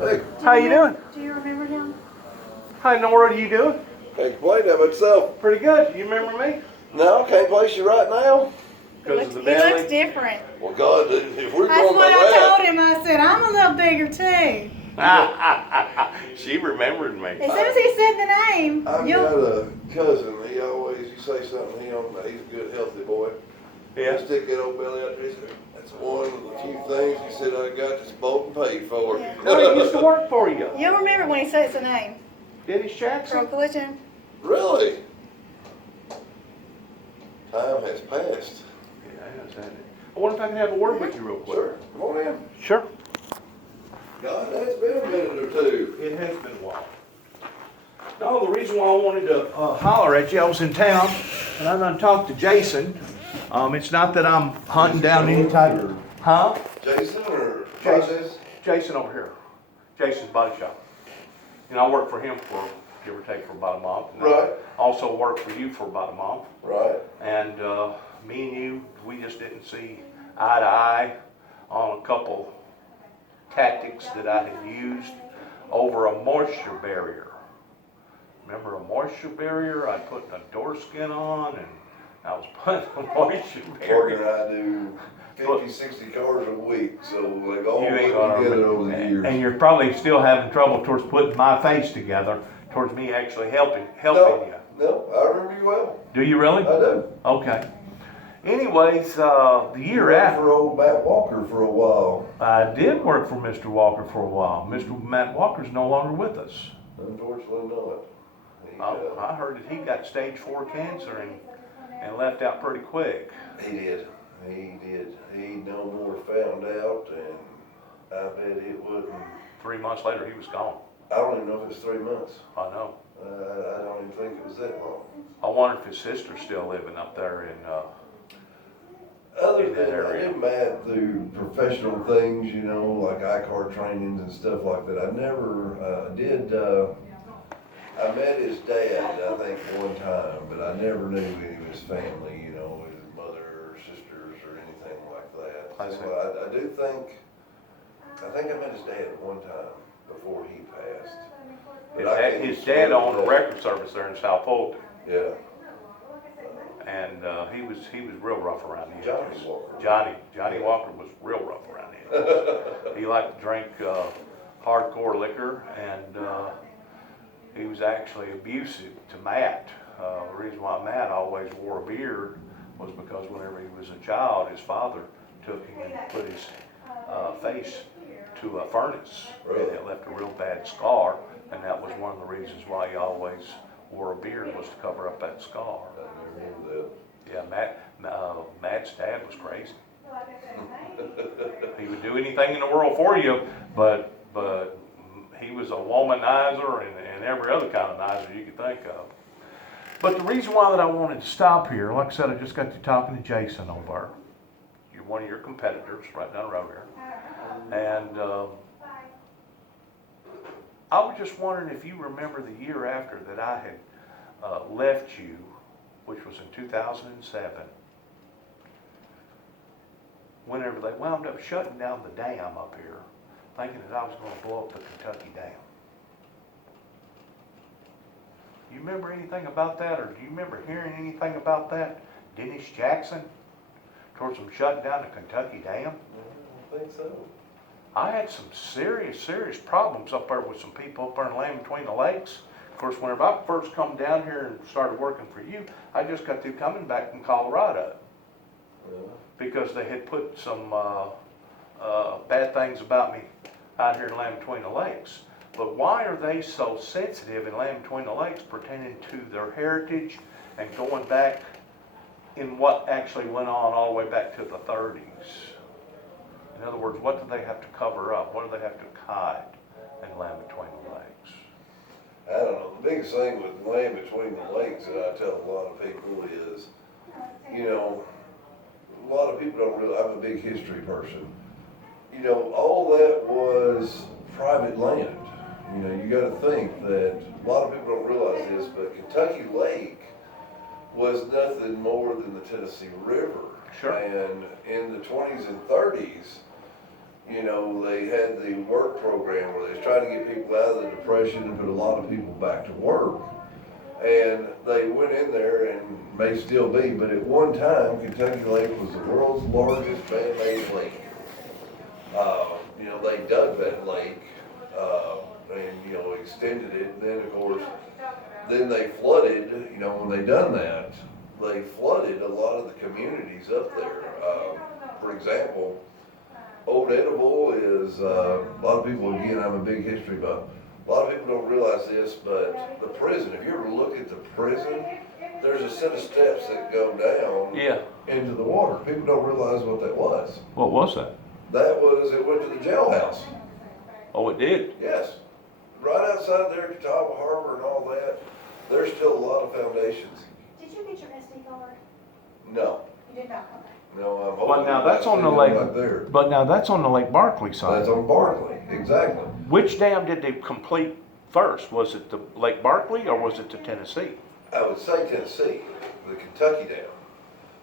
Hey, How you doing? Do you remember him? Hi Nora, you doing? can't complain about myself. Pretty good. You remember me? No, can't place you right now. Because of the He belly? looks different. Well, God, if we're That's going by what I that, told him. I said, I'm a little bigger too. She remembered me. As soon as he said the name, I've got a cousin. He always, you say something, he's a good, healthy boy. Yeah. Stick that old belly out there. He said, that's one of the few things he said I got this boat and paid for. Yeah. Oh, he used to work for you. you'll remember when he says the name. Dennis Jackson? Pro Collision. Really? Time has passed. Yeah, hasn't it? I wonder if I can have a word with you real quick. Sure, come on in. Sure. God, that's been a minute or two. It has been a while. No, the reason why I wanted to holler at you, I was in town and I done talked to Jason. It's not that I'm hunting down any type of... Huh? Jason or Jason. process? Jason over here. Jason's Body Shop. And I worked for him for, give or take, for about a month. And Right. I also worked for you for about a month. Right. And me and you, we just didn't see eye to eye on a couple tactics that I had used over a moisture barrier. Remember a moisture barrier? I put a door skin on and I was putting a moisture Morgan barrier. and I do 50, 60 cars a week, so like all You put ain't gonna together over the years. And you're probably still having trouble towards putting my face together, towards me actually helping you. No, I remember you well. Do you really? I do. Okay. Anyways, the year You worked after, for old Matt Walker for a while. I did work for Mr. Walker for a while. Mr. Matt Walker's no longer with us. Unfortunately not. He, I heard that he got stage 4 cancer and left out pretty quick. he did. He did. He no more found out, and I bet it wasn't. 3 months later, he was gone. I don't even know if it's 3 months. I know. I don't even think it was that long. I wonder if his sister's still living up there in Other in that than I area. knew Matt through professional things, you know, like I-car trainings and stuff like that. I never did. I met his dad, I think, one time, but I never knew any of his family, you know, his mother or sisters or anything like that. I see. So I do think, I met his dad one time before he passed. But I can't his swear dad to owned a that. record service there in South Fulton. Yeah. And he was real rough around the edges. Johnny Walker. Johnny Walker was real rough around the edges. He liked to drink hardcore liquor, and he was actually abusive to Matt. The reason why Matt always wore a beard was because whenever he was a child, his father took him and put his face to a furnace, and it left a real bad scar, and that was one of the reasons why he always wore a beard, was to cover up that scar. I remember Yeah, Matt's dad was crazy. He would do anything in the world for you, but he was a womanizer and every other kind of nizer you could think of. But the reason why that I wanted to stop here, like I said, I just got to talking to Jason over. You're one of your competitors right down the road here. And I was just wondering if you remember the year after that I had left you, which was in 2007, whenever they wound up shutting down the dam up here, thinking that I was going to blow up the Kentucky Dam. You remember anything about that, or do you remember hearing anything about that? Dennis Jackson, towards them shutting down the Kentucky Dam? I don't think so. I had some serious problems up there with some people up there in Land Between the Lakes. Of course, whenever I first come down here and started working for you, I just got through coming back from Colorado. Yeah. Because they had put some bad things about me out here in Land Between the Lakes. But why are they so sensitive in Land Between the Lakes pertaining to their heritage and going back in what actually went on all the way back to the 30s? In other words, what do they have to cover up? What do they have to hide in Land Between the Lakes? I don't know. The biggest thing with Land Between the Lakes that I tell a lot of people is, you know, a lot of people don't realize, I'm a big history person. You know, all that was private land. You know, you got to think that a lot of people don't realize this, but Kentucky Lake was nothing more than the Tennessee River. Sure. And in the 20s and 30s, you know, they had the work program where they was trying to get people out of the depression and put a lot of people back to work. And they went in there, and may still be, but at one time, Kentucky Lake was the world's largest man-made lake. You know, they dug that lake, and, you know, extended it, and then, of course, then they flooded, you know, when they done that, they flooded a lot of the communities up there. For example, Old Edible is, a lot of people, again, I'm a big history buff. A lot of people don't realize this, but the prison, if you ever look at the prison, there's a set of steps that go down Yeah. into the water. People don't realize what that was. What was that? That was, it went to the jailhouse. Oh, it did? Yes. Right outside there, Catawba Harbor and all that, there's still a lot of foundations. Did you get your SD card? No, You did not, okay. no, I'm hoping. But now that's on the right lake, there. but now that's on the Lake Barkley side. That's on Barkley, exactly. Which dam did they complete first? Was it the Lake Barkley or was it the Tennessee? I would say Tennessee, the Kentucky Dam.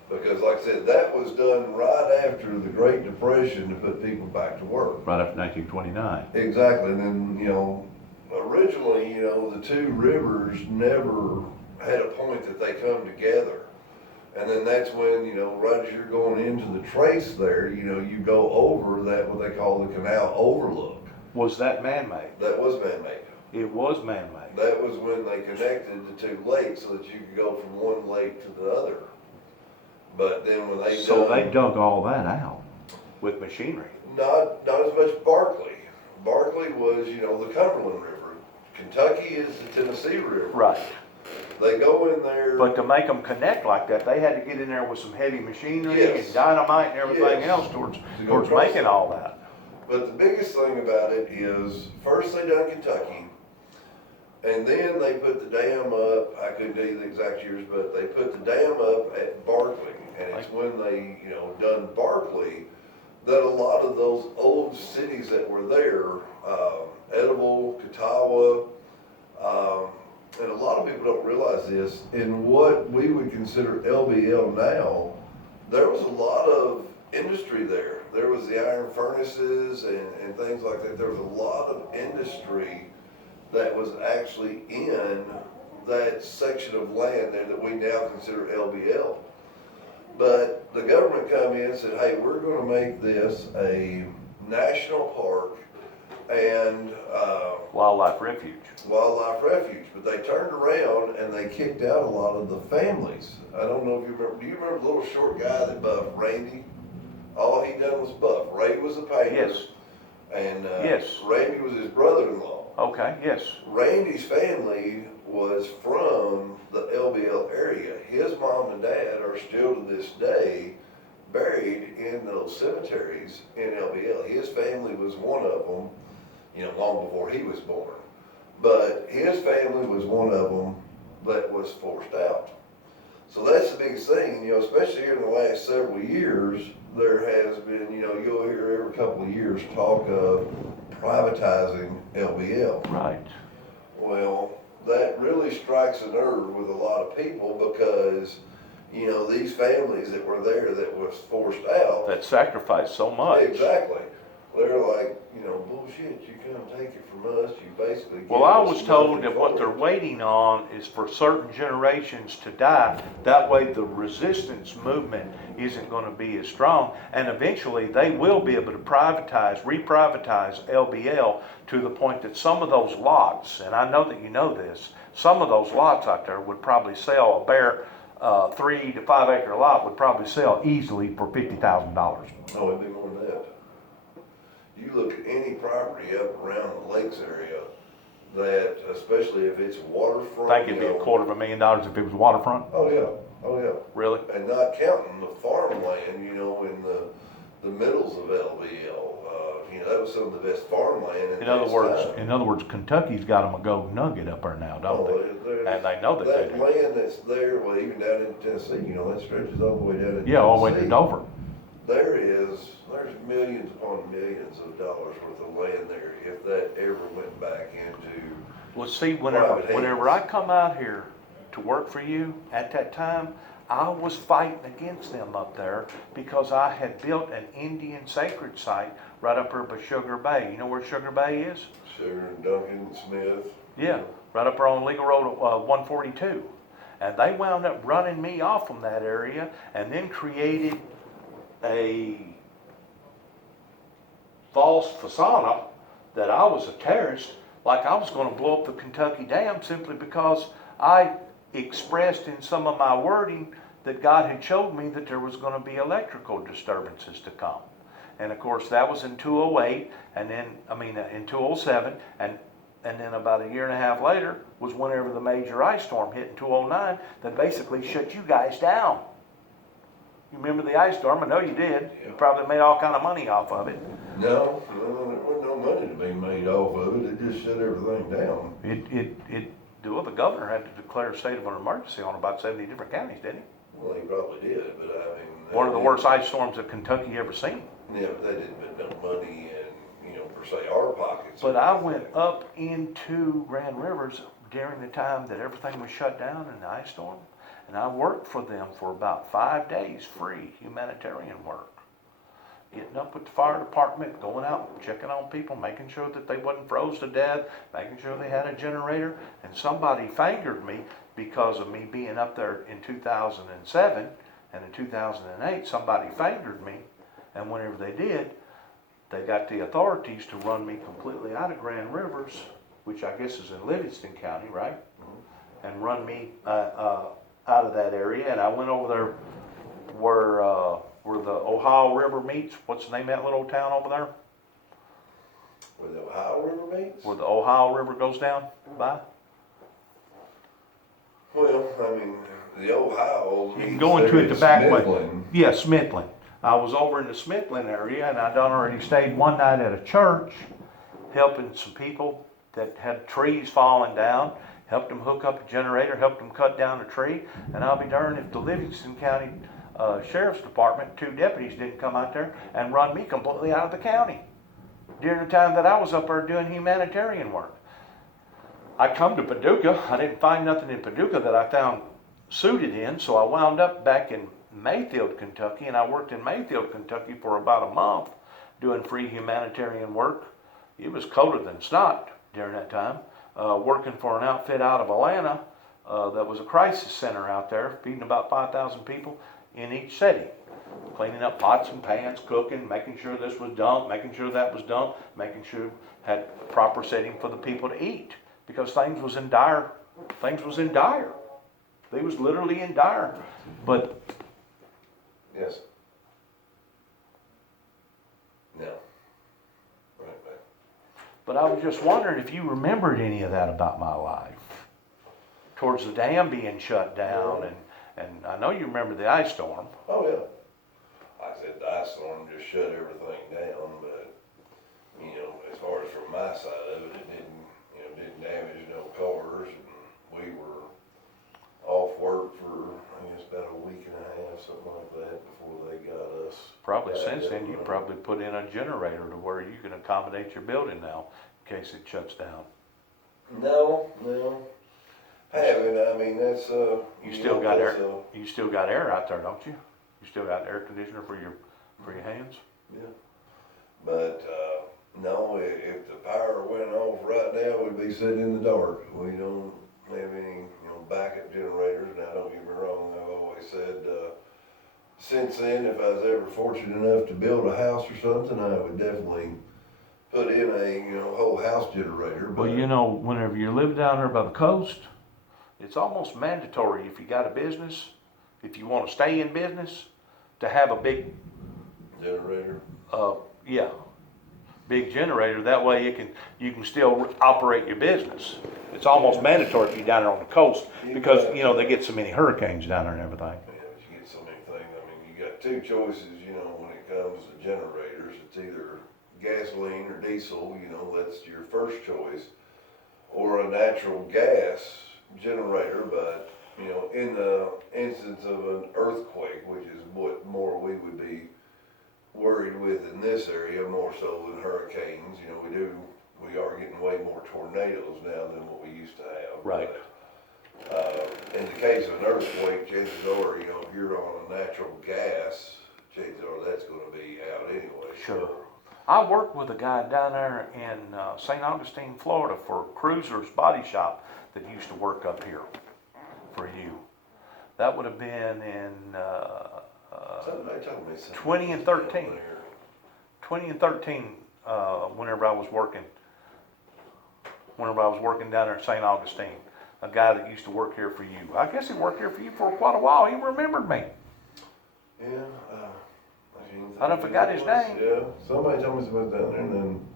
Because like I said, that was done right after the Great Depression to put people back to work. Right after 1929. Exactly, and then, you know, originally, you know, the two rivers never had a point that they come together. And then that's when, you know, right as you're going into the trace there, you know, you go over that, what they call the canal overlook. Was that man-made? That was man-made. It was man-made. That was when they connected the two lakes so that you could go from one lake to the other. But then when they So they dug all that out with machinery. not as much Barkley. Barkley was, you know, the Cumberland River. Kentucky is the Tennessee River. Right. They go in there. But to make them connect like that, they had to get in there with some heavy machinery Yes. and dynamite and everything Yes. else towards go across making it. all that. But the biggest thing about it is, first they done Kentucky, and then they put the dam up, I couldn't tell you the exact years, but they put the dam up at Barkley. And it's when they, you know, done Barkley, that a lot of those old cities that were there, Edible, Catawba, and a lot of people don't realize this, in what we would consider LBL now, there was a lot of industry there. There was the iron furnaces and things like that. There was a lot of industry that was actually in that section of land there that we now consider LBL. But the government come in and said, hey, we're gonna make this a national park and Wildlife refuge. wildlife refuge. But they turned around and they kicked out a lot of the families. I don't know if you remember, do you remember the little short guy that buffed, Randy? All he done was buff. Ray was a painter. Yes. And Yes. Randy was his brother-in-law. Okay, yes. Randy's family was from the LBL area. His mom and dad are still to this day buried in those cemeteries in LBL. His family was one of them, you know, long before he was born. But his family was one of them that was forced out. So that's the biggest thing, you know, especially here in the last several years, there has been, you know, you'll hear every couple of years talk of privatizing LBL. Right. Well, that really strikes a nerve with a lot of people because, you know, these families that were there that was forced out. That sacrificed so much. Exactly. They're like, you know, bullshit, you come take it from us, you basically. Well, give I us was told nothing that what for they're it. waiting on is for certain generations to die. That way the resistance movement isn't gonna be as strong. And eventually they will be able to re-privatize LBL to the point that some of those lots, and I know that you know this, some of those lots out there would probably sell, a bare 3 to 5 acre lot would probably sell easily for $50,000. Oh, it'd be more than that. You look at any property up around the lakes area that, especially if it's waterfront. I think it'd be $250,000 if it was waterfront. Oh, yeah, oh, yeah. Really? And not counting the farmland, you know, in the middles of LBL. You know, that was some of the best farmland. In other words, Kentucky's got them a gold nugget up there now, don't they? And they know that they That do. land that's there, well, even down in Tennessee, you know, that stretches all the way down in Tennessee. Yeah, all the way to Dover. There's millions upon millions of dollars worth of land there if that ever went back into. Well, see, Private whenever hands. I come out here to work for you at that time, I was fighting against them up there because I had built an Indian sacred site right up there by Sugar Bay. You know where Sugar Bay is? Sugar and Duncan Smith. Yeah, right up there on Legal Road 142. And they wound up running me off from that area and then created a false persona that I was a terrorist, like I was going to blow up the Kentucky Dam simply because I expressed in some of my wording that God had showed me that there was going to be electrical disturbances to come. And of course that was in 208 and then, in 207 and then about a year and a half later was whenever the major ice storm hit in 209 that basically shut you guys down. You remember the ice storm? I know you did. You probably made all kind of money off of it. No, there wasn't no money to be made off of it. It just shut everything down. Well, the governor had to declare a state of an emergency on about 70 different counties, didn't he? Well, he probably did, but I mean. One of the worst ice storms that Kentucky ever seen. Yeah, but they didn't put no money in, per se, our pockets. But I went up into Grand Rivers during the time that everything was shut down in the ice storm. And I worked for them for about 5 days, free humanitarian work. Getting up with the fire department, going out, checking on people, making sure that they wasn't froze to death, making sure they had a generator. And somebody fingered me because of me being up there in 2007 and in 2008, somebody fingered me. And whenever they did, they got the authorities to run me completely out of Grand Rivers, which I guess is in Livingston County, right? Mm-hmm. And run me out of that area. And I went over there where the Ohio River meets. What's the name of that little town over there? Where the Ohio River meets? Where the Ohio River goes down by? Well, the Ohio. You can go into it the back way. Smithland. Yeah, Smithland. I was over in the Smithland area and I done already stayed one night at a church helping some people that had trees falling down, helped them hook up a generator, helped them cut down a tree, and I'll be darned if the Livingston County Sheriff's Department, 2 deputies didn't come out there and run me completely out of the county during the time that I was up there doing humanitarian work. I come to Paducah, I didn't find nothing in Paducah that I found suited in, so I wound up back in Mayfield, Kentucky, and I worked in Mayfield, Kentucky for about a month doing free humanitarian work. It was colder than snot during that time, working for an outfit out of Atlanta that was a crisis center out there, feeding about 5,000 people in each city, cleaning up pots and pans, cooking, making sure this was dumped, making sure that was dumped, making sure had proper setting for the people to eat, because things was in dire. They was literally in dire. But yes. No. Right. But I was just wondering if you remembered any of that about my life. Towards the dam being shut down, and I know you remember the ice storm. Oh, yeah. Like I said, the ice storm just shut everything down, but, as far as from my side of it, it didn't damage no cars, and we were off work for, I guess, about a week and a half, something like that, before they got us. Probably since then, you probably put in a generator to where you can accommodate your building now, in case it shuts down. No. Haven't. That's You still got air. You still got air out there, don't you? You still got air conditioner for your hands. Yeah. But no, if the power went off right now, we'd be sitting in the dark. We don't have any, backup generators. Now, don't get me wrong. I've always said since then, if I was ever fortunate enough to build a house or something, I would definitely put in a whole house generator. But Well, whenever you live down there by the coast, it's almost mandatory if you got a business, if you want to stay in business, to have a big generator. Big generator. That way you can still operate your business. It's almost mandatory if you're down there on the coast because they get so many hurricanes down there and everything. Yeah, but you get so many things. You got 2 choices. When it comes to generators, it's either gasoline or diesel. That's your first choice, or a natural gas generator. But in the instance of an earthquake, which is what more we would be worried with in this area, more so than hurricanes. We are getting way more tornadoes now than what we used to have. Right. But, in the case of an earthquake, chances are, you know, if you're on a natural gas, chances are that's gonna be out anyway. Sure. I worked with a guy down there in St. Augustine, Florida for Cruiser's Body Shop that used to work up here for you. That would have been in Somebody told me something. 20 and 13. down there. 20 and 13, whenever I was working down there in St. Augustine. A guy that used to work here for you. I guess he worked here for you for quite a while. He remembered me. Yeah, I done forgot his name. Yeah, somebody told me something down there, and then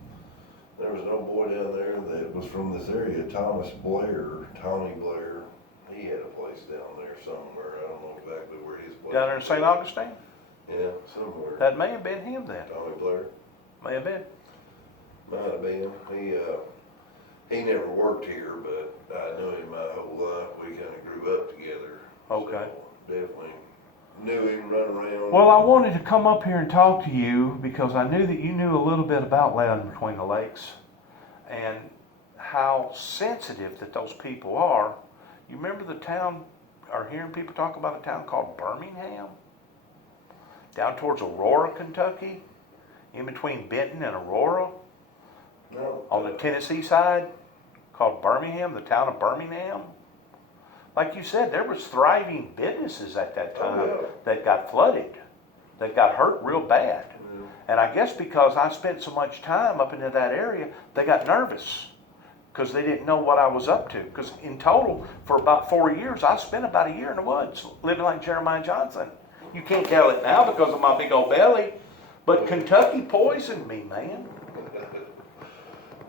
there was an old boy down there that was from this area, Tommy Blair. He had a place down there somewhere. I don't know exactly where his place. Down there in St. Augustine? Yeah, somewhere. That may have been him then. Tommy Blair. May have been. Might have been. He never worked here, but I knew him my whole life. We kind of grew up together. Okay. So definitely knew him, run around. Well, I wanted to come up here and talk to you because I knew that you knew a little bit about Land Between the Lakes and how sensitive that those people are. You remember the town, or hearing people talk about a town called Birmingham? Down towards Aurora, Kentucky? In between Benton and Aurora? No. On the Tennessee side? Called Birmingham, the town of Birmingham? Like you said, there was thriving businesses at that time Oh, yeah. that got flooded, that got hurt real bad. Yeah. And I guess because I spent so much time up into that area, they got nervous because they didn't know what I was up to. Because in total, for about 4 years, I spent about a year in the woods living like Jeremiah Johnson. You can't tell it now because of my big old belly, but Kentucky poisoned me, man.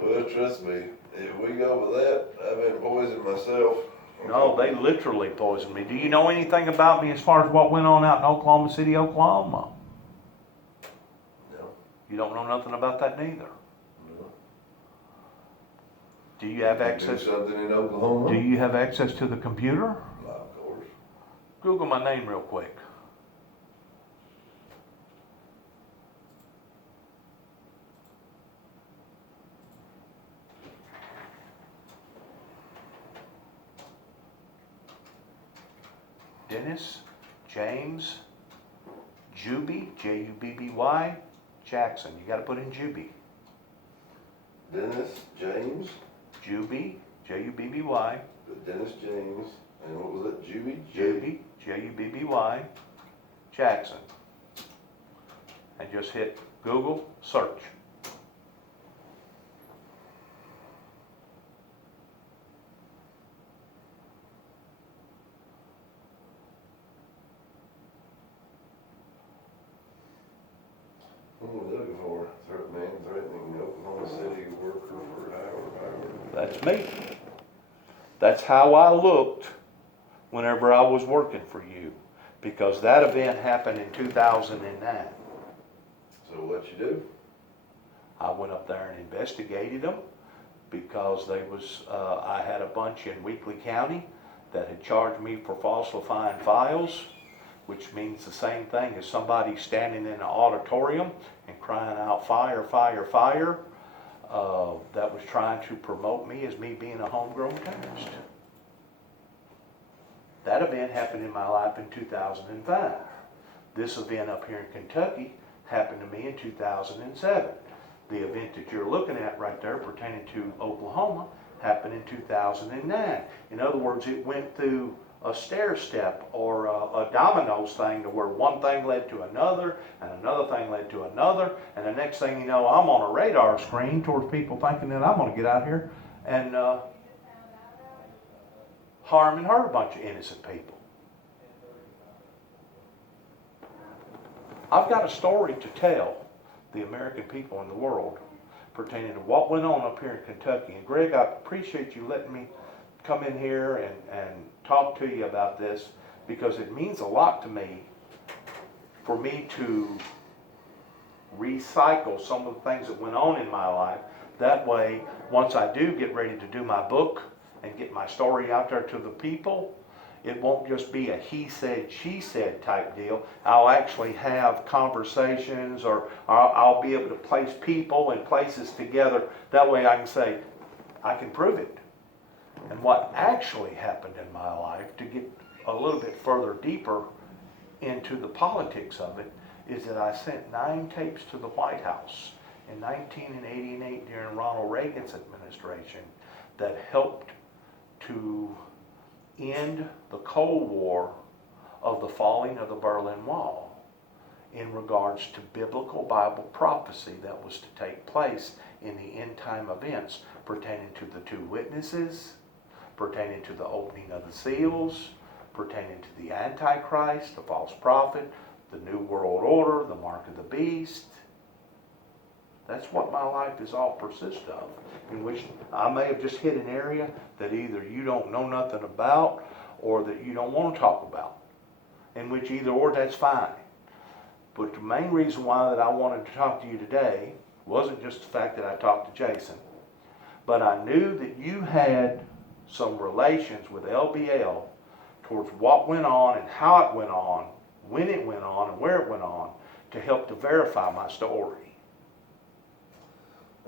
Well, trust me, if we go with that, I've been poisoned myself. No, they literally poisoned me. Do you know anything about me as far as what went on out in Oklahoma City, Oklahoma? No. You don't know nothing about that neither. No. Do you have Do access? something in Oklahoma? Do you have access to the computer? Of course. Google my name real quick. Dennis James Juby, Jubby, Jackson. You got to put in Juby. Dennis James, Juby, Jubby, Dennis James, and what was it? Juby, Jubby, Jackson. And just hit Google search. What are we looking for? Threatening Oklahoma City worker for Howard. That's me. That's how I looked whenever I was working for you, because that event happened in 2009. So what you do? I went up there and investigated them because I had a bunch in Weakley County that had charged me for falsifying files, which means the same thing as somebody standing in an auditorium and crying out fire, fire, fire, that was trying to promote me as me being a homegrown terrorist. That event happened in my life in 2005. This event up here in Kentucky happened to me in 2007. The event that you're looking at right there pertaining to Oklahoma happened in 2009. In other words, it went through a stair step or a dominoes thing to where one thing led to another and another thing led to another, and the next thing you know, I'm on a radar screen towards people thinking that I'm going to get out here and harm and hurt a bunch of innocent people. I've got a story to tell the American people in the world pertaining to what went on up here in Kentucky. And Greg, I appreciate you letting me come in here and talk to you about this, because it means a lot to me for me to recycle some of the things that went on in my life. That way, once I do get ready to do my book and get my story out there to the people, it won't just be a he said, she said type deal. I'll actually have conversations, or I'll be able to place people and places together. That way I can say, I can prove it. And what actually happened in my life, to get a little bit further deeper into the politics of it, is that I sent 9 tapes to the White House in 1988 during Ronald Reagan's administration that helped to end the Cold War of the falling of the Berlin Wall in regards to biblical Bible prophecy that was to take place in the end time events pertaining to the 2 witnesses, pertaining to the opening of the seals, pertaining to the Antichrist, the false prophet, the New World Order, the mark of the beast. That's what my life is all persist of, in which I may have just hit an area that either you don't know nothing about or that you don't want to talk about, in which either or, that's fine. But the main reason why that I wanted to talk to you today wasn't just the fact that I talked to Jason, but I knew that you had some relations with LBL towards what went on and how it went on, when it went on and where it went on, to help to verify my story.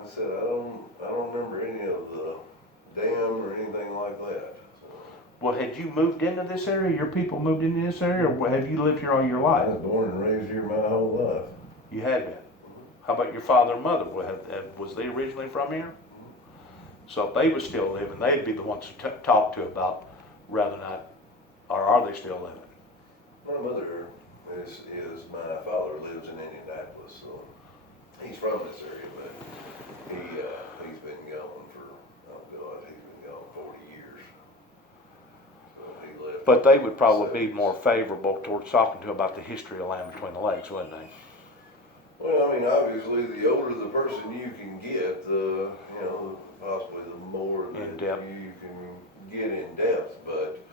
I said, I don't remember any of the dam or anything like that. So, Well, had you moved into this area? Your people moved into this area, or have you lived here all your I life? was born and raised here my whole life. You had been. How about your father and mother? Was they originally from here? So if they were still living, they'd be the ones to talk to about rather not, or are they still living? My mother my father lives in Indianapolis, so he's from this area, but he's been gone for, oh God, he's been gone 40 years. So he left. But they would probably be more favorable towards talking to about the history of Land Between the Lakes, wouldn't they? Well, I mean, obviously, the older the person you can get, possibly the more that In depth. you can get in depth. But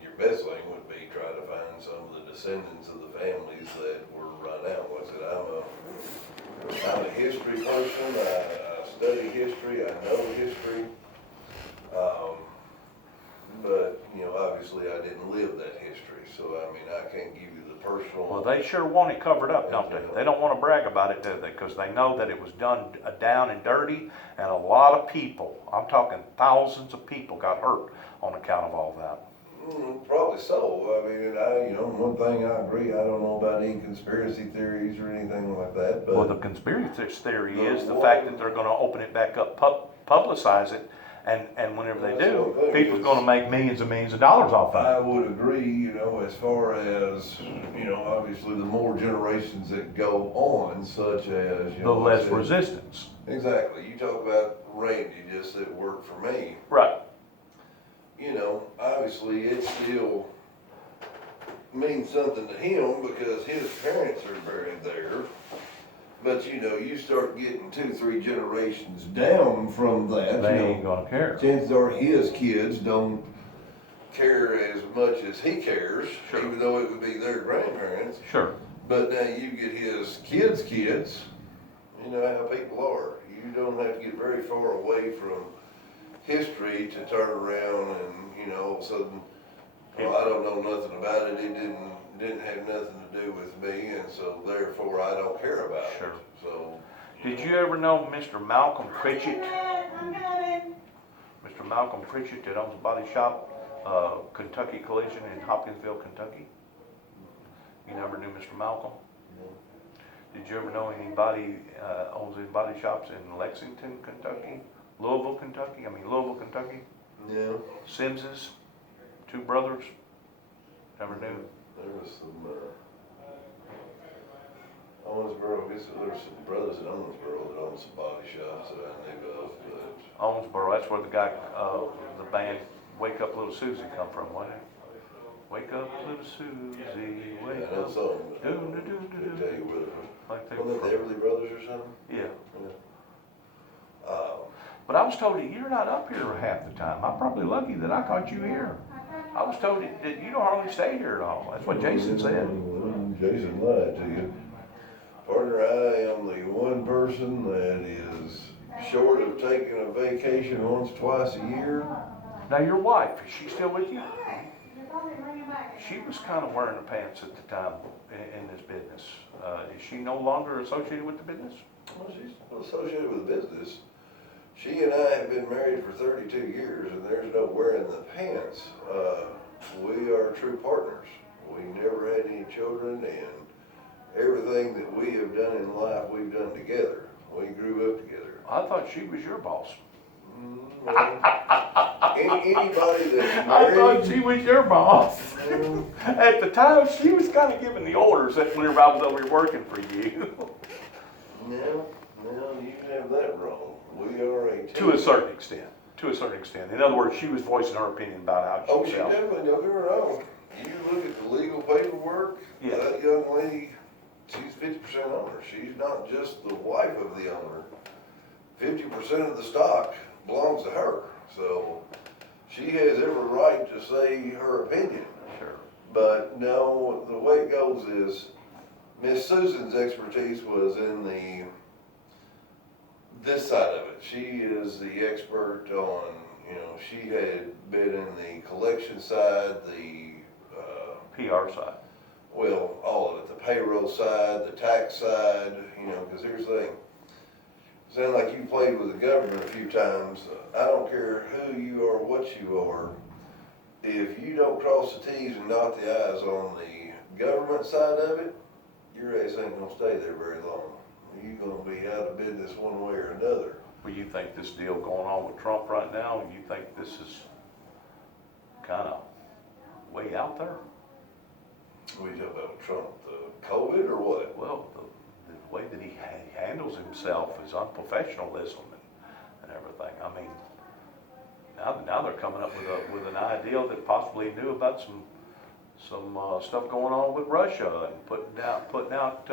your best thing would be try to find some of the descendants of the families that were run out. Like I said, I'm a history person. I study history. I know history. But obviously, I didn't live that history, so I mean, I can't give you the personal. Well, they sure want it covered up, don't they? They don't want to brag about it, do they? Because they know that it was done down and dirty, and a lot of people, I'm talking thousands of people, got hurt on account of all that. Probably so. I mean, one thing I agree, I don't know about any conspiracy theories or anything like that, but. Well, the conspiracy theory is the fact that they're going to open it back up, publicize it, and whenever they do, people's going to make millions and millions of dollars off of it. I would agree, as far as, obviously the more generations that go on, such as, The less resistance. Exactly. You talk about Randy, just that worked for me. Right. Obviously it still means something to him because his parents are buried there. But you start getting 2-3 generations down from that. They ain't gonna care. Chances are his kids don't care as much as he cares, Sure. even though it would be their grandparents. Sure. But now you get his kids' kids, you know how people are. You don't have to get very far away from history to turn around and, all of a sudden, well, I don't know nothing about it. It didn't have nothing to do with me, and so therefore I don't care about Sure. it. So. Did you ever know Mr. Malcolm Pritchett? Mr. Malcolm Pritchett that owns a body shop, Kentucky Collision in Hopkinsville, Kentucky? You never knew Mr. Malcolm? Did you ever know anybody owns any body shops in Lexington, Kentucky? Louisville, Kentucky? Yeah. Sims's, 2 brothers? Never knew? There was some, Owensboro, I guess there was some brothers in Owensboro that owned some body shops that I knew of, but. Owensboro, that's where the guy, the band Wake Up Little Susie come from, wasn't it? Wake up, little Susie, wake Yeah, I know up. some. Do-do-do-do-do. They tell you where they're from. Like they Wasn't were it the Everly Brothers or something? Yeah. Yeah. But I was told that you're not up here half the time. I'm probably lucky that I caught you here. I was told that you don't hardly stay here at all. That's what Jason said. Jason lied to you. Partner, I am the one person that is short of taking a vacation once, twice a year. Now your wife, is she still with you? She was kind of wearing the pants at the time in this business. Is she no longer associated with the business? Well, she's associated with the business. She and I have been married for 32 years, and there's no wearing the pants. We are true partners. We never had any children, and everything that we have done in life, we've done together. We grew up together. I thought she was your boss. Anybody that's I thought married, she was your boss. well, At the time, she was kind of giving the orders that whenever I was over here working for you. no, you have that wrong. We are a team. To a certain extent. To a certain extent. In other words, she was voicing her opinion about how Oh, she she felt. definitely, don't get me wrong. You look at the legal paperwork, Yeah. that young lady, she's 50% owner. She's not just the wife of the owner. 50% of the stock belongs to her. So she has every right to say her opinion. Sure. But no, the way it goes is Miss Susan's expertise was in this side of it. She is the expert on, she had been in the collection side, the, PR side. well, all of it, the payroll side, the tax side, because here's the thing. Sound like you played with the government a few times. I don't care who you are, what you are. If you don't cross the T's and dot the I's on the government side of it, your ass ain't gonna stay there very long. You're gonna be out of business one way or another. Well, you think this deal going on with Trump right now, you think this is kind of way out there? We talk about Trump, the COVID or what? Well, the way that he handles himself, his unprofessionalism and everything. I mean, now they're coming up with an idea that possibly knew about some stuff going on with Russia and putting out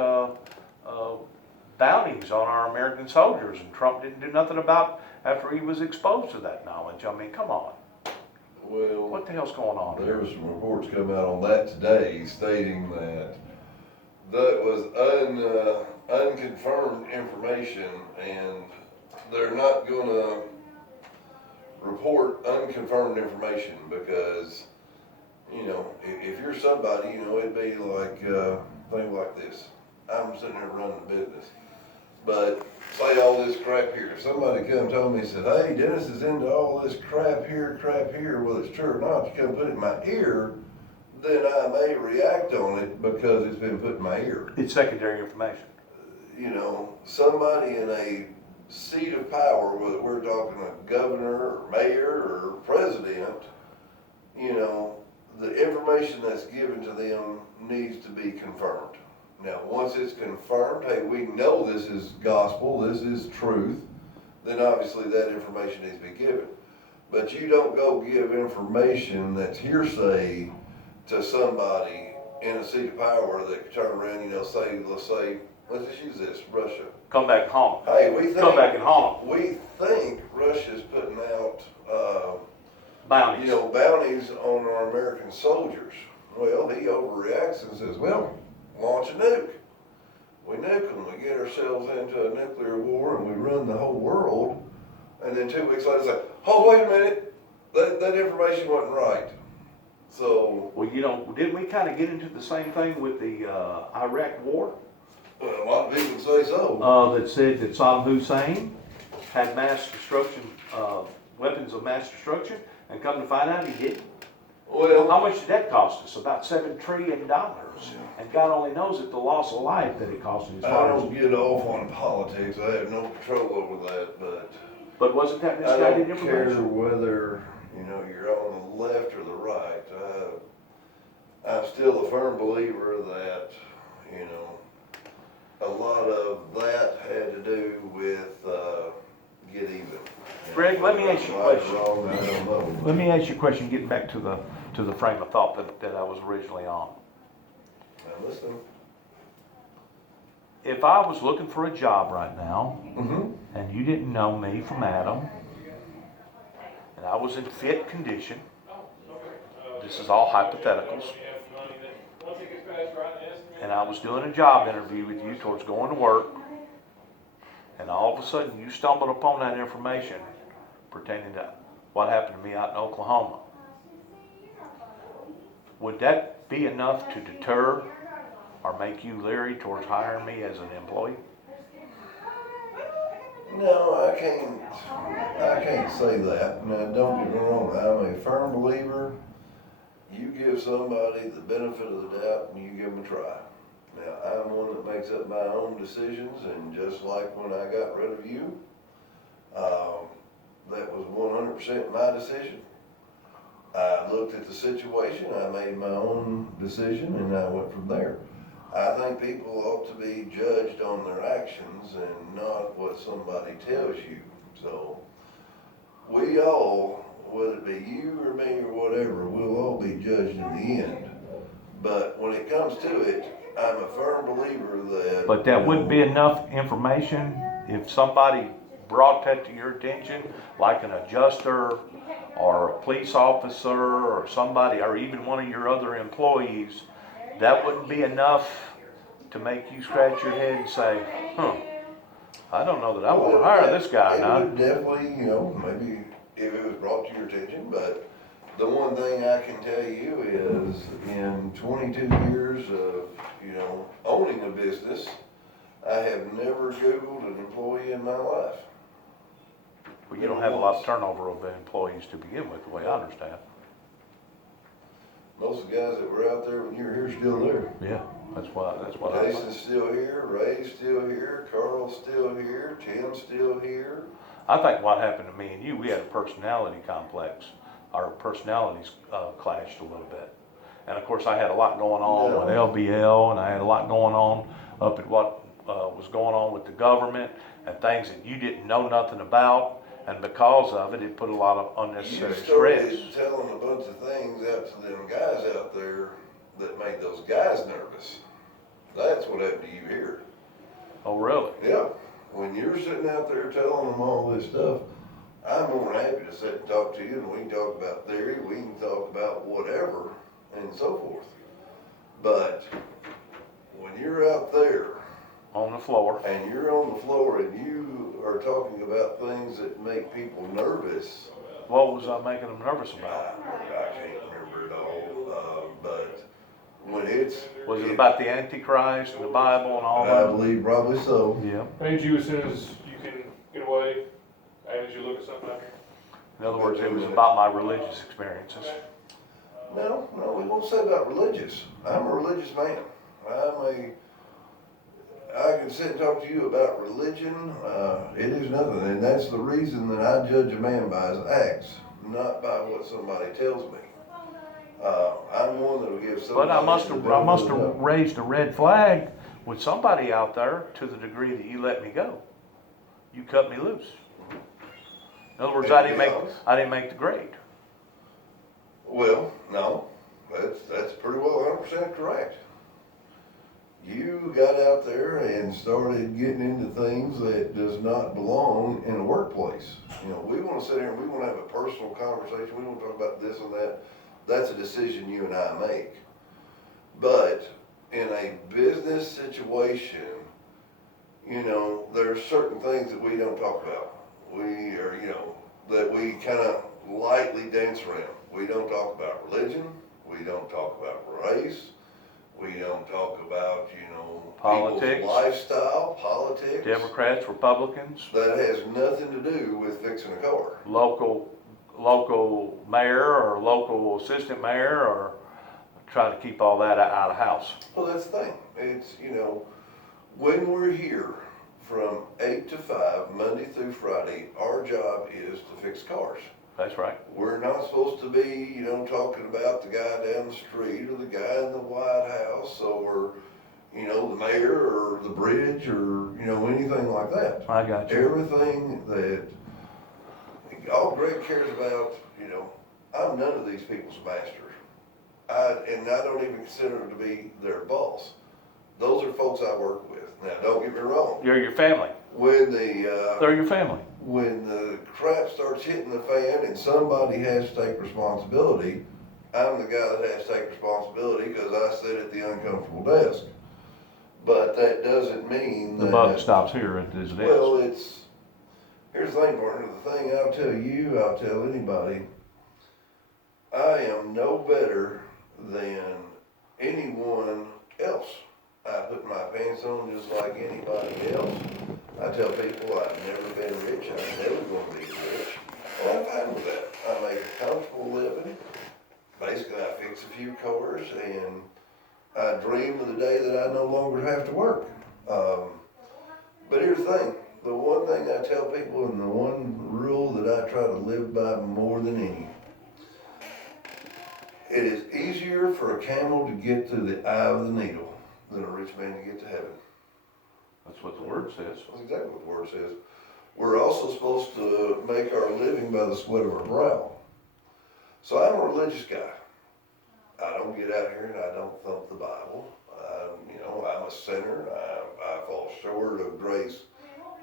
bounties on our American soldiers, and Trump didn't do nothing about after he was exposed to that knowledge. I mean, come on. Well, What the hell's going on there here? was some reports come out on that today stating that was unconfirmed information, and they're not gonna report unconfirmed information because, if you're somebody, it'd be like, think like this. I'm sitting there running a business, but say all this crap here. Somebody come told me, said, hey, Dennis is into all this crap here, whether it's true or not, you come put it in my ear, then I may react on it because it's been put in my ear. It's secondary information. Somebody in a seat of power, whether we're talking a governor or mayor or president, the information that's given to them needs to be confirmed. Now, once it's confirmed, hey, we know this is gospel, this is truth, then obviously that information needs to be given. But you don't go give information that's hearsay to somebody in a seat of power that could turn around, let's just use this, Russia. Come back home. Hey, Come back and home. we think Russia's putting out, Bounties. bounties on our American soldiers. Well, he overreacts and says, well, launch a nuke. We nuke them, we get ourselves into a nuclear war and we run the whole world. And then 2 weeks later, say, oh, wait a minute, that information wasn't right. So, Well, didn't we kind of get into the same thing with the Iraq war? a lot of people say so. That said that Saddam Hussein had mass destruction, weapons of mass destruction, and come to find out he didn't. Well, How much did that cost us? About $7 trillion. And God only knows that the loss of life that it cost us. As I far as, don't get off on politics, I have no control over that, but wasn't that I misguided don't care information? whether, you're on the left or the right. I'm still a firm believer that, a lot of that had to do with, get even. Greg, let me ask you a Right or question. wrong, I don't know. Let me ask you a question, getting back to the frame of thought that I was originally on. Now, listen. If I was looking for a job right now, Mm-hmm. and you didn't know me from Adam, and I was in fit condition, this is all hypotheticals, and I was doing a job interview with you towards going to work, and all of a sudden you stumbled upon that information pertaining to what happened to me out in Oklahoma, would that be enough to deter or make you leery towards hiring me as an employee? No, I can't say that. Now, don't get me wrong, I'm a firm believer, you give somebody the benefit of the doubt and you give them a try. Now, I'm one that makes up my own decisions, and just like when I got rid of you, that was 100% my decision. I looked at the situation, I made my own decision, and I went from there. I think people ought to be judged on their actions and not what somebody tells you. So, we all, whether it be you or me or whatever, we'll all be judged in the end. But when it comes to it, I'm a firm believer that. But that wouldn't be enough information if somebody brought that to your attention, like an adjuster or a police officer or somebody, or even one of your other employees. That wouldn't be enough to make you scratch your head and say, I don't know that I want to hire this guy It now. would definitely, maybe if it was brought to your attention, but the one thing I can tell you is in 22 years of, owning a business, I have never Googled an employee in my life. Well, you don't have a lot of turnover of employees to begin with, the way I understand. Most of the guys that were out there when you were here still there. Yeah, that's what I think. Jason's still here, Ray's still here, Carl's still here, Tim's still here. I think what happened to me and you, we had a personality complex. Our personalities clashed a little bit. And of course, I had a lot going on with LBL, and I had a lot going on up at what was going on with the government and things that you didn't know nothing about. And because of it, it put a lot of unnecessary stress. You started telling a bunch of things out to them guys out there that made those guys nervous. That's what happened to you here. Oh, really? Yeah. When you're sitting out there telling them all this stuff, I'm more than happy to sit and talk to you, and we can talk about theory, we can talk about whatever, and so forth. But when you're out there On the floor. and you're on the floor and you are talking about things that make people nervous, What was I making them nervous about? I can't remember it all, but when Was it about the Antichrist and the Bible and all I that? believe probably so. Yeah. Paid you as soon as you can get away, as you look at something up here. In other words, it was about my religious experiences. No, we won't say about religious. I'm a religious man. I can sit and talk to you about religion. It is nothing, and that's the reason that I judge a man by his acts, not by what somebody tells me. I'm one that will give somebody. But I must have raised a red flag with somebody out there to the degree that you let me go. You cut me loose. In other words, I didn't make the grade. Well, no, that's pretty well 100% correct. You got out there and started getting into things that does not belong in a workplace. We want to sit here and we want to have a personal conversation. We want to talk about this and that. That's a decision you and I make. But in a business situation, there's certain things that we don't talk about. That we kind of lightly dance around. We don't talk about religion. We don't talk about race. We don't talk about, Politics. people's lifestyle, politics. Democrats, Republicans, That has nothing to do with fixing a car. local mayor or local assistant mayor, or try to keep all that out of house. Well, that's the thing. It's, when we're here from 8 to 5, Monday through Friday, our job is to fix cars. That's right. We're not supposed to be, talking about the guy down the street or the guy in the White House or, the mayor or the bridge or, anything like that. I got you. Everything that all Greg cares about, I'm none of these people's master. And I don't even consider him to be their boss. Those are folks I work with. Now, don't get me wrong. You're your family. They're your family. When the crap starts hitting the fan and somebody has to take responsibility, I'm the guy that has to take responsibility because I sit at the uncomfortable desk. But that doesn't mean The that... buck stops here at this desk. Well, here's the thing, partner. The thing I'll tell you, I'll tell anybody, I am no better than anyone else. I put my pants on just like anybody else. I tell people I've never been rich, I'm never gonna be rich. Well, I'm fine with that. I make a comfortable living. Basically, I fix a few cars and I dream of the day that I no longer have to work. But here's the thing, the one thing I tell people and the one rule that I try to live by more than any, it is easier for a camel to get to the eye of the needle than a rich man to get to heaven. That's what the word says. That's exactly what the word says. We're also supposed to make our living by the sweat of our brow. So I'm a religious guy. I don't get out here and I don't thump the Bible. I'm a sinner. I fall short of grace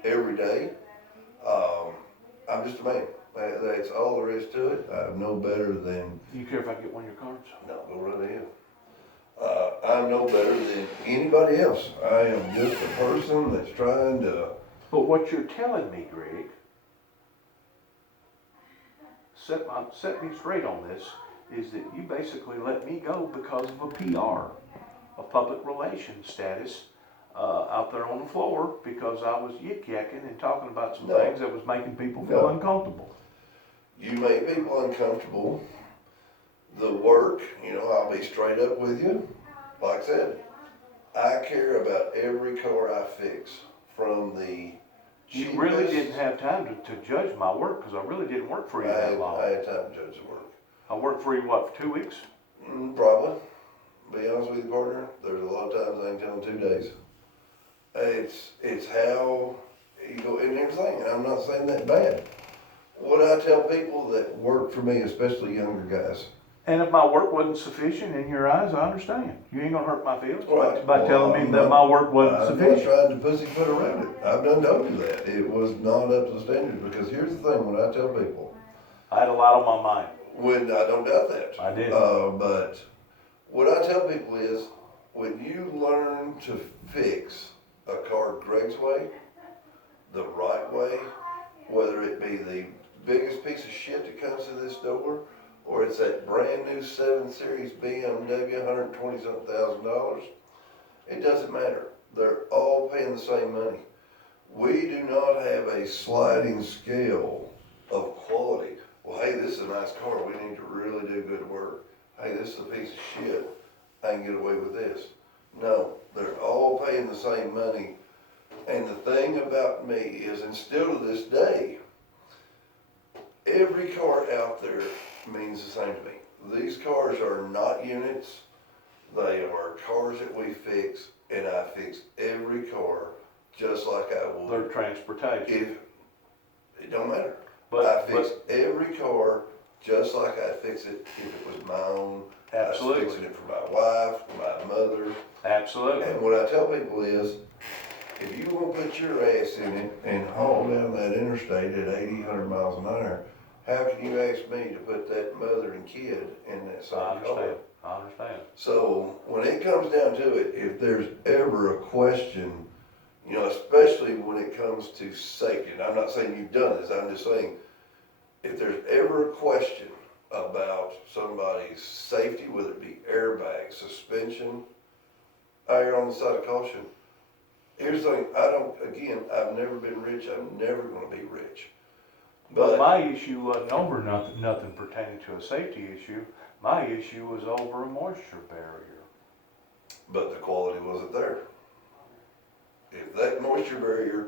every day. I'm just a man. That's all there is to it. I'm no better than. Do you care if I get one of your cards? No, go right ahead. I'm no better than anybody else. I am just a person that's trying to. But what you're telling me, Greg, set me straight on this, is that you basically let me go because of a PR, a public relations status, out there on the floor because I was yik-yakking and talking about some No. things that was making people feel No. uncomfortable. You make people uncomfortable. The work, I'll be straight up with you. Like I said, I care about every car I fix, from the You cheapest. really didn't have time to judge my work because I really didn't work for you that long. I had time to judge the work. I worked for you, what, for 2 weeks? Probably. Be honest with you, partner, there's a lot of times I can tell them 2 days. It's how you go in everything, and I'm not saying that bad. What I tell people that work for me, especially younger guys. And if my work wasn't sufficient in your eyes, I understand. You ain't gonna hurt my feelings Right. by telling me that my work wasn't I'm not sufficient. trying to pussyfoot around it. I've done told you that. It was not up to the standard, because here's the thing, when I tell people, I had a lot on my mind. when I don't doubt that. I did. But what I tell people is, when you learn to fix a car Greg's way, the right way, whether it be the biggest piece of shit that comes to this door, or it's that brand new 7 Series BMW, $120-something thousand, it doesn't matter. They're all paying the same money. We do not have a sliding scale of quality. Well, hey, this is a nice car. We need to really do good work. Hey, this is a piece of shit. I can get away with this. No, they're all paying the same money. And the thing about me is, and still to this day, every car out there means the same to me. These cars are not units. They are cars that we fix, and I fix every car just like I would. Their transportation. If it don't matter. But- I fix every car just like I'd fix it if it was my own. Absolutely. I was fixing it for my wife, my mother. Absolutely. And what I tell people is, if you want to put your ass in it and haul down that interstate at 80, 100 miles an hour, how can you ask me to put that mother and kid in that same car? I understand. So when it comes down to it, if there's ever a question, especially when it comes to safety, and I'm not saying you've done this, I'm just saying, if there's ever a question about somebody's safety, whether it be airbag, suspension, I err on the side of caution. Here's the thing, I've never been rich, I'm never gonna be rich. But my issue wasn't over nothing pertaining to a safety issue. My issue was over a moisture barrier. But the quality wasn't there. If that moisture barrier,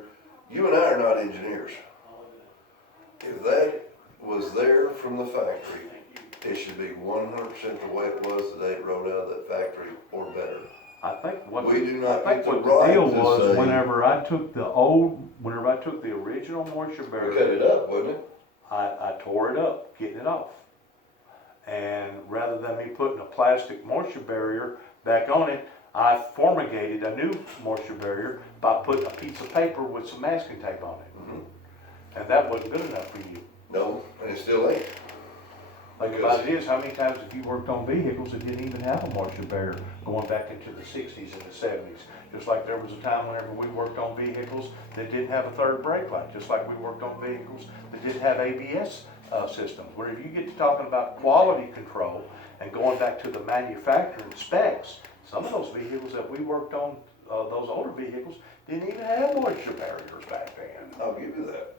you and I are not engineers. If that was there from the factory, it should be 100% the way it was the day it rolled out of that factory, or better. I think what We do not I think get the what the right deal to was, say- whenever I took the original moisture We barrier, cut it up, wasn't it? I tore it up, getting it off. And rather than me putting a plastic moisture barrier back on it, I fumigated a new moisture barrier by putting a piece of paper with some masking tape on it. Mhm. And that wasn't good enough for you. No, and it still ain't. Think about it is, how many times have you worked on vehicles that didn't even have a moisture barrier going back into the 60s and the 70s? Just like there was a time whenever we worked on vehicles that didn't have a third brake light, just like we worked on vehicles that didn't have ABS systems. Whenever you get to talking about quality control and going back to the manufacturing specs, some of those vehicles that we worked on, those older vehicles, didn't even have moisture barriers back then. I'll give you that.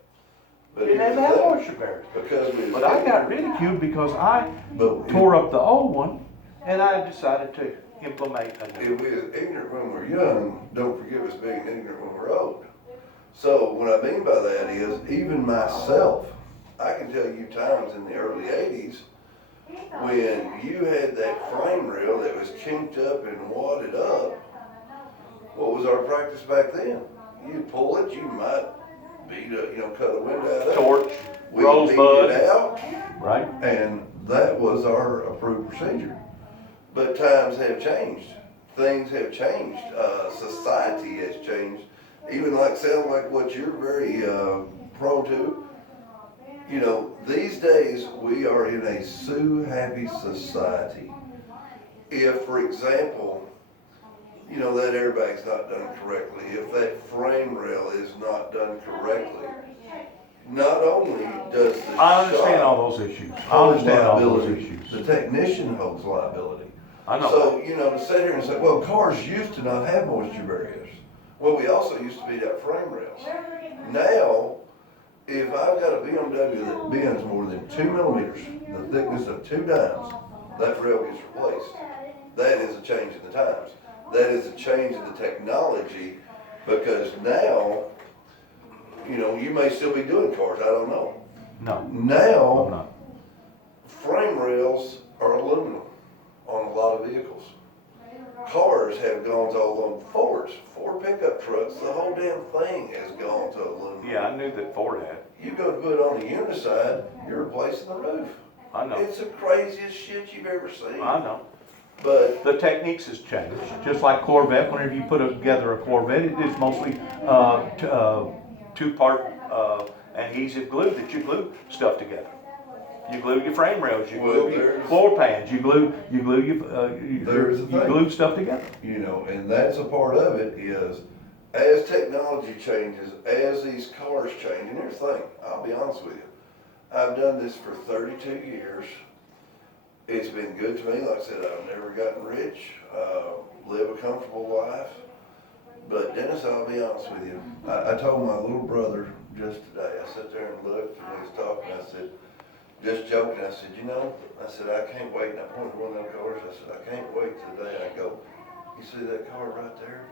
But Didn't here's even the have thing, moisture barriers. because we. But I got ridiculed because I But tore up the old one and I decided to implement a new if one. we was ignorant when we're young, don't forgive us being ignorant when we're old. So what I mean by that is, even myself, I can tell you times in the early 80s when you had that frame rail that was kinked up and wadded up. What was our practice back then? You'd pull it, you might cut a window out of it. Torch, We rosebud, beat it out, right? and that was our approved procedure. But times have changed. Things have changed. Society has changed. Even sound like what you're very prone to. You know, these days we are in a sue-happy society. If, for example, that airbag's not done correctly, if that frame rail is not done correctly, not only does the I understand shop all those issues. I hold understand all those liability, issues. the technician holds liability. I know. So, to sit here and say, well, cars used to not have moisture barriers. Well, we also used to beat out frame rails. Now, if I've got a BMW that bends more than 2 millimeters, the thickness of 2 dimes, that rail gets replaced. That is a change in the times. That is a change in the technology, because now, you may still be doing cars, I don't know. No, I'm Now, not. frame rails are aluminum on a lot of vehicles. Cars have gone to aluminum. Ford pickup trucks, the whole damn thing has gone to aluminum. Yeah, I knew that Ford had. You go to put it on the uniside, you're replacing the roof. I know. It's the craziest shit you've ever seen. I know. But The techniques has changed. Just like Corvette, whenever you put together a Corvette, it is mostly two-part adhesive glue that you glue stuff together. You glue your frame rails, you glue your floor pans, you glue There's the you thing. glue stuff together. and that's a part of it is, as technology changes, as these cars change, and here's the thing, I'll be honest with you. I've done this for 32 years. It's been good to me. Like I said, I've never gotten rich, live a comfortable life. But Dennis, I'll be honest with you. I told my little brother just today, I sat there and looked and he was talking, I said, just joking, I said, I can't wait, and I pointed to one of them cars, I said, I can't wait till the day I go, you see that car right there?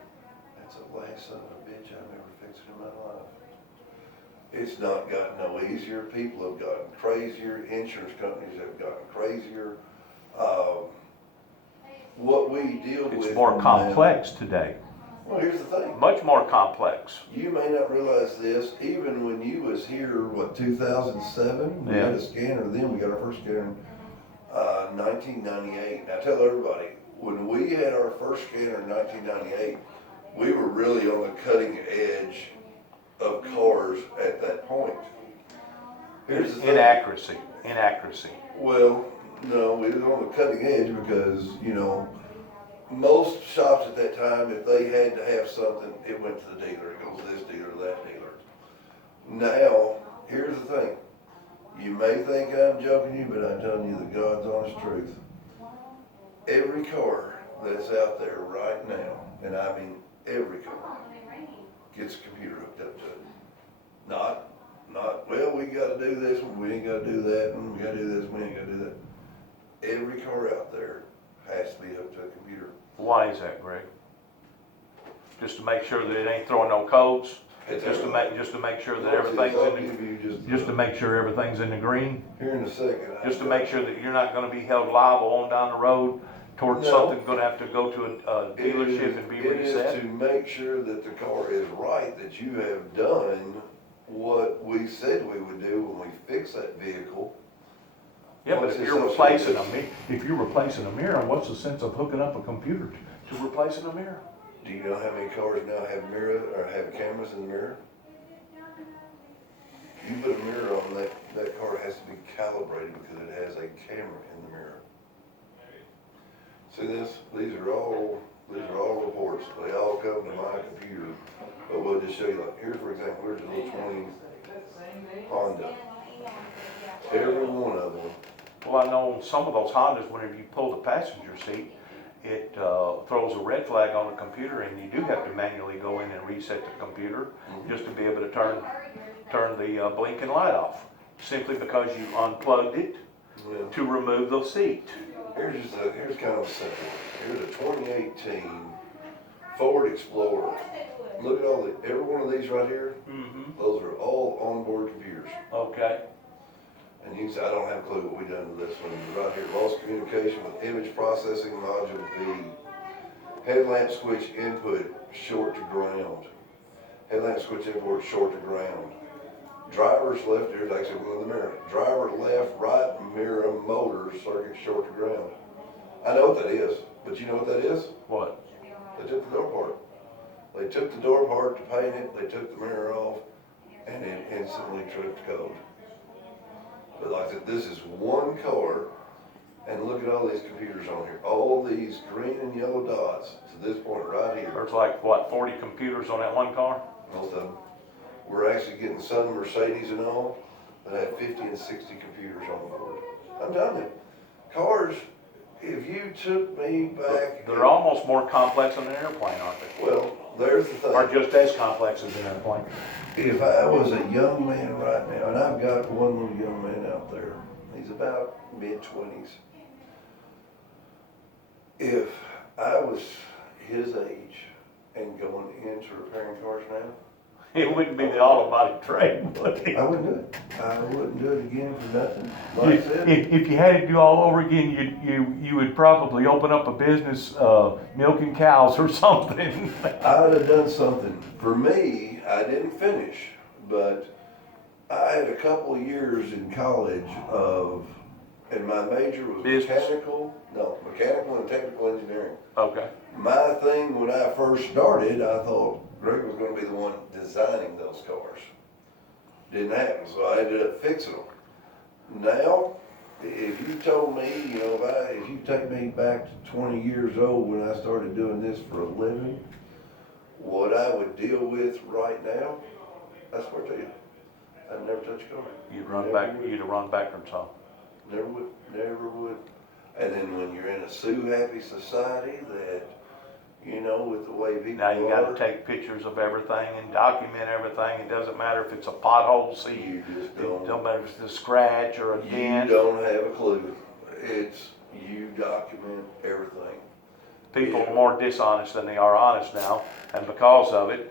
That's the last son of a bitch I've ever fixed in my life. It's not gotten no easier, people have gotten crazier, insurance companies have gotten crazier. What we deal with. It's more complex today. Well, here's the thing. Much more complex. You may not realize this, even when you was here, 2007? We had a scanner then, we got our first scanner in 1998. Now, I tell everybody, when we had our first scanner in 1998, we were really on the cutting edge of cars at that point. Here's the thing. Inaccuracy. Well, no, we was on the cutting edge because, most shops at that time, if they had to have something, it went to the dealer. It goes to this dealer, that dealer. Now, here's the thing. You may think I'm joking you, but I'm telling you the God's honest truth. Every car that's out there right now, and I mean every car, gets a computer hooked up to it. Not, well, we gotta do this one, we ain't gotta do that one, we gotta do this, we ain't gotta do that. Every car out there has to be hooked to a computer. Why is that, Greg? Just to make sure that it ain't throwing no codes? Just to make sure that everything's just to make sure everything's in the green? Here in a second. Just to make sure that you're not gonna be held liable on down the road towards something gonna have to go to a dealership and be reset? It is to make sure that the car is right, that you have done what we said we would do when we fix that vehicle. Yeah, but if you're replacing a mirror, what's the sense of hooking up a computer to replacing a mirror? Do you know how many cars now have have cameras in the mirror? You put a mirror on that car has to be calibrated because it has a camera in the mirror. See this? These are all reports. They all come to my computer. But we'll just show you, like, here for example, here's a little 20 Honda. Every one of them. Well, I know some of those Hondas, whenever you pull the passenger seat it throws a red flag on the computer, and you do have to manually go in and reset the computer just to be able to turn the blinking light off, simply because you unplugged it Yeah. to remove the seat. Here's kind of a simple one. Here's a 2018 Ford Explorer. Look at every one of these right here. Mm-hmm. Those are all onboard computers. Okay. And you can say, I don't have a clue what we done to this one. Right here, lost communication with image processing module B. Headlamp switch input short to ground. Headlamp switch input short to ground. Driver's left, here's actually one of the mirror. Driver left, right mirror motor circuit short to ground. I know what that is, but you know what that is? What? They took the door apart. They took the door apart to paint it, they took the mirror off, and it instantly tripped code. But like I said, this is one car, and look at all these computers on here. All these green and yellow dots to this point right here. There's like, what, 40 computers on that one car? Most of them. We're actually getting some Mercedes and all that have 50 and 60 computers on board. I'm telling you, cars, if you took me back. They're almost more complex than an airplane, aren't they? Well, there's the Or thing. just as complex as an airplane. If I was a young man right now, and I've got one little young man out there, he's about mid-20s. If I was his age and going into repairing cars now, It wouldn't be the automotive trade, would it? I wouldn't do it. I wouldn't do it again for nothing. Like I said, If you had to do all over again, you would probably open up a business milking cows or something. I'd have done something. For me, I didn't finish, but I had a couple of years in college and my major was Business. mechanical and technical engineering. Okay. My thing when I first started, I thought Greg was gonna be the one designing those cars. Didn't happen, so I ended up fixing them. Now, if you told me, if you take me back to 20 years old when I started doing this for a living, what I would deal with right now, I swear to you, I'd never touch a car. You'd run Never back, would. you'd run backwards, huh? Never would. And then when you're in a sue-happy society that, with the way people Now you are, gotta take pictures of everything and document everything. It doesn't matter if it's a pothole, see, you just it don't. don't matter if it's a scratch or a You dent. don't have a clue. You document everything. People Yeah. are more dishonest than they are honest now, and because of it,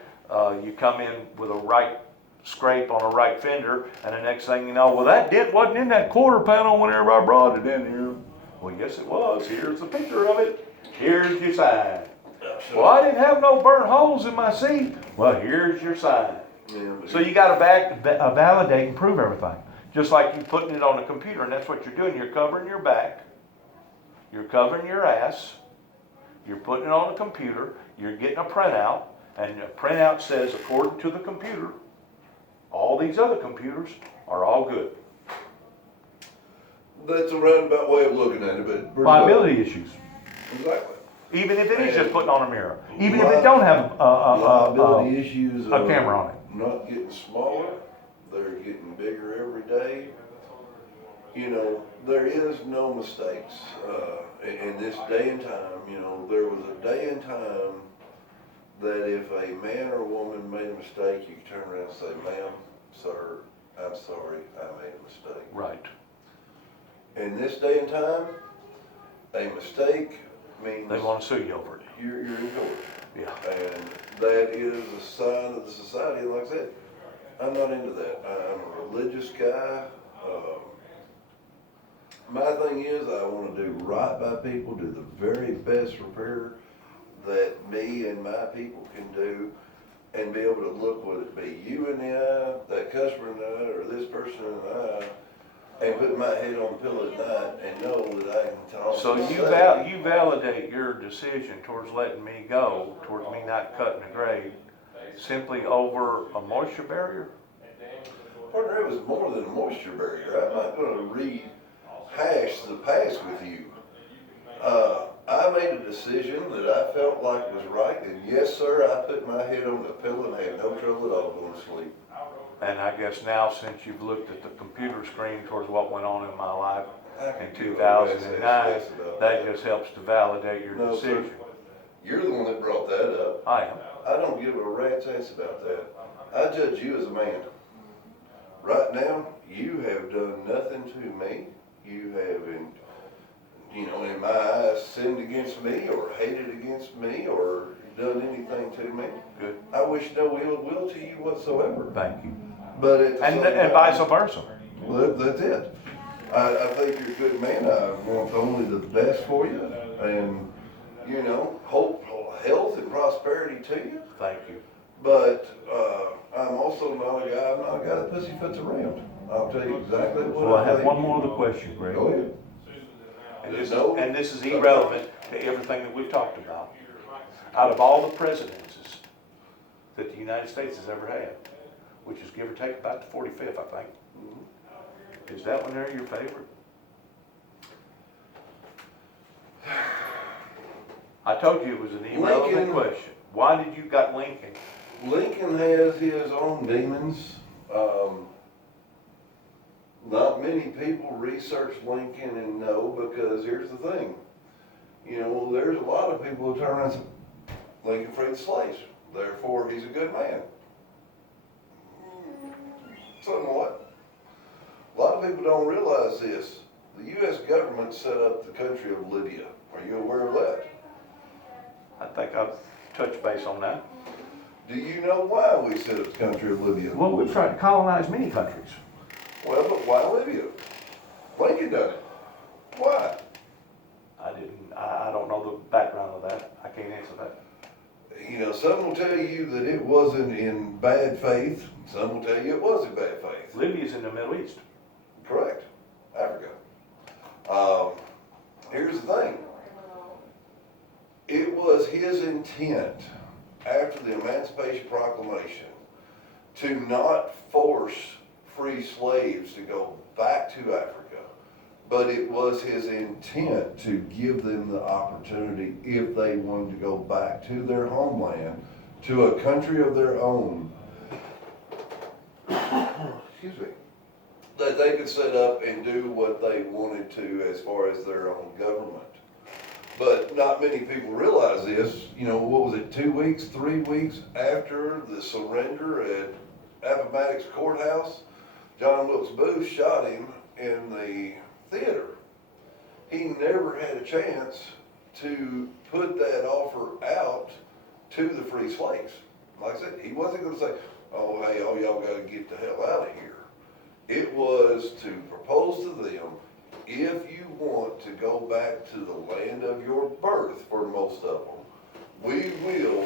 you come in with a right scrape on a right fender, and the next thing you know, well, that dent wasn't in that quarter panel whenever I brought it in here. Well, yes, it was. Here's a picture of it. Here's your sign. Well, I didn't have no burnt holes in my seat. Well, here's your sign. Yeah, but So you gotta validate and prove everything. Just like you putting it on a computer, and that's what you're doing. You're covering your back. You're covering your ass. You're putting it on a computer. You're getting a printout, and the printout says, according to the computer, all these other computers are all good. that's a roundabout way of looking at it, but pretty Liability issues. much. Exactly. Even if it is just And putting on a mirror. Even if it don't have Liability issues a camera on it. not getting smaller, they're getting bigger every day. There is no mistakes in this day and time. There was a day and time that if a man or woman made a mistake, you could turn around and say, ma'am, sir, I'm sorry, I made a mistake. right. In this day and time, a mistake means They want to sue you over it. you're in court. Yeah. And that is a sign of the society, and like I said, I'm not into that. I'm a religious guy. My thing is, I want to do right by people, do the very best repair that me and my people can do, and be able to look, whether it be you in the eye, that customer in the eye, or this person in the eye, and put my head on the pillow at night and know that I can talk. So you validate your decision towards letting me go, towards me not cutting the grade, simply over a moisture barrier? Partner, it was more than a moisture barrier. I'm not going to rehash the past with you. I made a decision that I felt like was right, and yes, sir, I put my head on the pillow and had no trouble at all going to sleep. And I guess now, since you've looked at the computer screen towards what went on in my life I in could give a rat's 2009, ass about That just helps to validate your No, sir. decision. You're the one that brought that up. I am. I don't give a rat's ass about that. I judge you as a man. Right now, you have done nothing to me. You haven't, in my eyes, sinned against me or hated against me or done anything to me. Good. I wish no ill will to you whatsoever. Thank you. But at the And, same and vice time, versa. well, that's it. I think you're a good man. I want only the best for you and, hope, health and prosperity to you. Thank you. But I'm also not a guy, I'm not a guy that pussyfoots around. I'll tell you exactly what So I have think. one more other question, Greg. Go ahead. And this is irrelevant to everything that we've talked about. Out of all the presidencies that the United States has ever had, which is give or take about the 45th, I think, is that one there your favorite? I told you it was an irrelevant Lincoln. question. Why did you got Lincoln? Lincoln has his own demons. Not many people research Lincoln and know, because here's the thing. There's a lot of people who turn around and say, Lincoln freed the slaves, therefore he's a good man. Somewhat. A lot of people don't realize this. The U.S. government set up the country of Libya. Are you aware of that? I think I've touched base on that. Do you know why we set up the country of Libya? Well, we've tried to colonize many countries. Well, but why Libya? Lincoln done it. Why? I don't know the background of that. I can't answer that. Some will tell you that it wasn't in bad faith. Some will tell you it was in bad faith. Libya's in the Middle East. Correct. Africa. Here's the thing. It was his intent, after the Emancipation Proclamation, to not force free slaves to go back to Africa, but it was his intent to give them the opportunity, if they wanted to go back to their homeland, to a country of their own, excuse me, that they could set up and do what they wanted to as far as their own government. But not many people realize this. What was it, 2 weeks, 3 weeks after the surrender at Appomattox Courthouse, John Wilkes Booth shot him in the theater. He never had a chance to put that offer out to the free slaves. Like I said, he wasn't going to say, oh, hey, all y'all got to get the hell out of here. It was to propose to them, if you want to go back to the land of your birth, for most of them, we will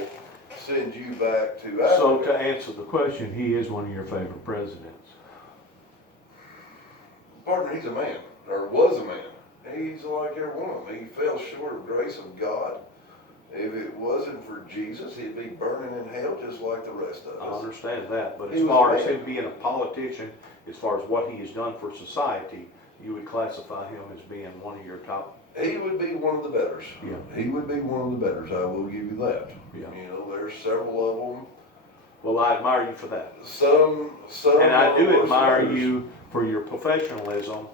send you back to Africa. So to answer the question, he is one of your favorite presidents. Partner, he's a man, or was a man. He's like every one of them. He fell short of grace of God. If it wasn't for Jesus, he'd be burning in hell just like the rest of I us. understand that, but He as was far a as man. him being a politician, as far as what he has done for society, you would classify him as being one of your top. He would be one of the betters. Yeah. He would be one of the betters, I will give you that. Yeah. There's several of them. Well, I admire you for that. Some And I do more admire senators. you for your professionalism,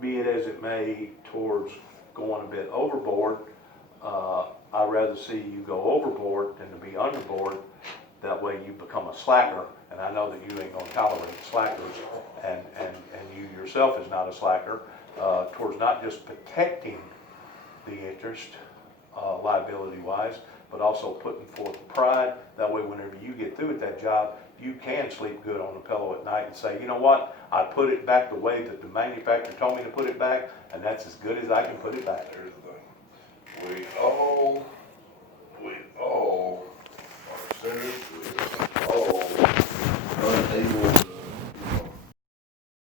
be it as it may, towards going a bit overboard. I'd rather see you go overboard than to be underboard. That way you become a slacker, and I know that you ain't gonna tolerate slackers, and you yourself is not a slacker, towards not just protecting the interest, liability-wise, but also putting forth pride. That way, whenever you get through with that job, you can sleep good on the pillow at night and say, you know what, I put it back the way that the manufacturer told me to put it back, and that's as good as I can put it back. There's the thing. We all are sinners. We all